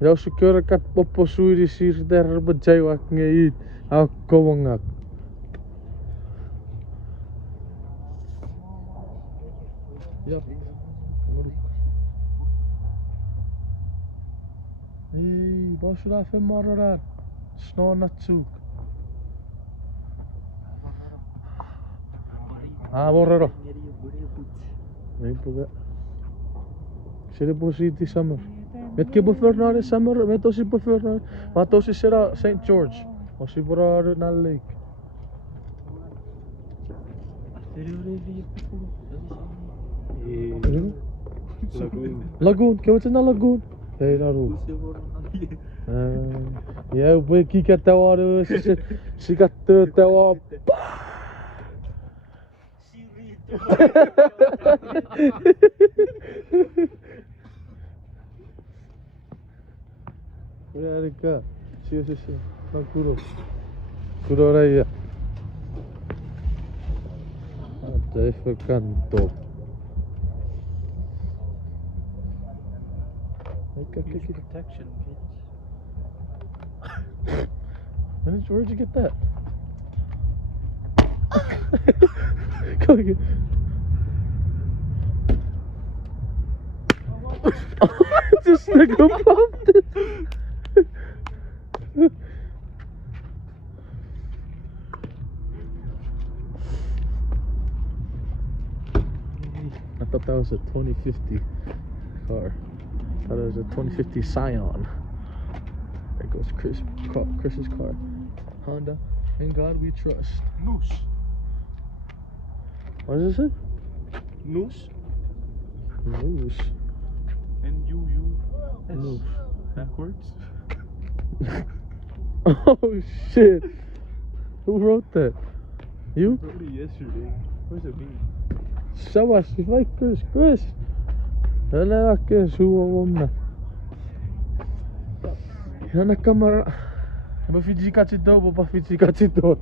Jos je kurkat popposuiris hier der bejawak ngeit aku wangak. Yap. Hey, was er even marrar. Snor naartoe. Borrero. Nee, poga. Sere positi summer. Met ke buffer summer, met osi buffer. Wat osi sera St. George. Osi bora na lake. Lagoon, ke wat na lagoon? Hey, daarop. Ja, we kijken tawa, ze gaat tawa. Ya, Rika, sí, no curo raya. Ada even kanto. Use protection, kids. Where'd you get that? Go again. This nigga popped it. I thought that was a 2050 car. I thought it was a 2050 Scion. There goes Chris's car. Honda. In God we trust. Noose. What is it? Noose. Moose. N-U-U-S. Moose. Backwards. Oh shit. Who wrote that? You? I wrote it yesterday. What does it mean? Shabash, it's like Chris. Hala ke suwa wamna. Yana kamera. Ba fiji kachito, ba fiji kachito.